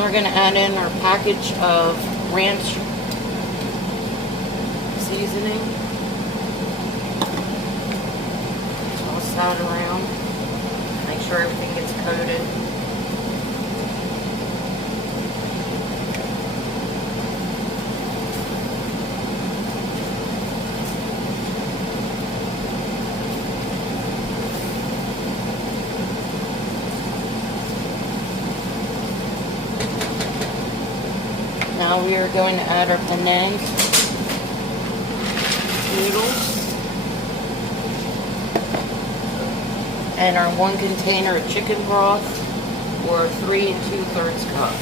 Now we're going to add in our package of ranch seasoning. Toss that around. Make sure everything gets coated. Now we are going to add our penne noodles and our 1 container of chicken broth, or 3 2/3 cup.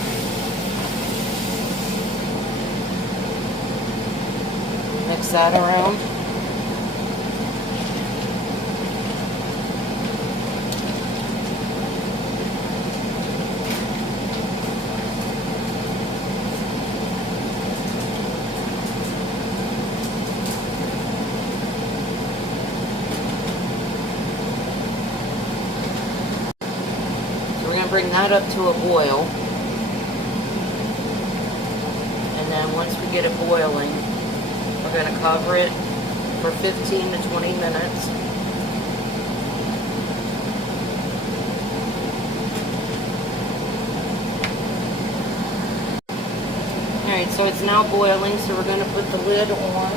Mix that around. Bring that up to a boil, and then once we get it boiling, we're going to cover it for 15 to 20 minutes. Alright, so it's now boiling, so we're going to put the lid on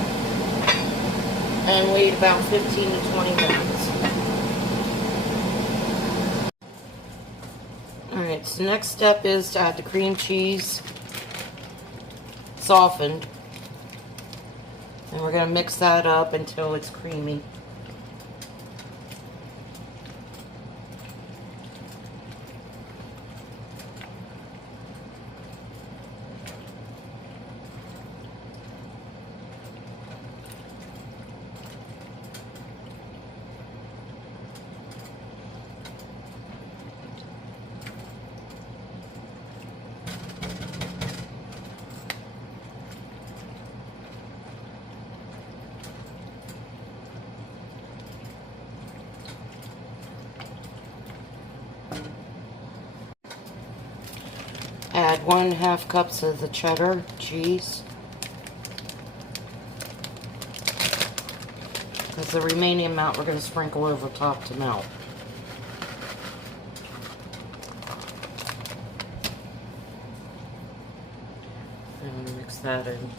and wait about 15 to 20 minutes. Alright, so next step is to add the cream cheese softened, and we're going to mix that up until it's creamy. Add 1/2 cups of the cheddar cheese, because the remaining amount we're going to sprinkle over top to melt. And mix that in.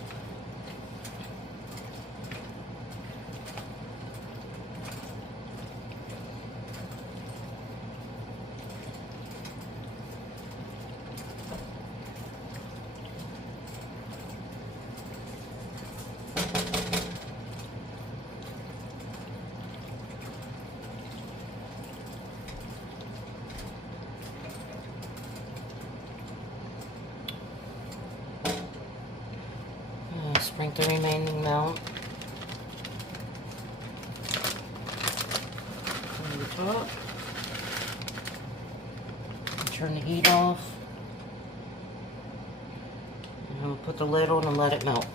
Sprinkle the remaining melt on the top. Turn the heat off. And we'll put the lid on and let it melt.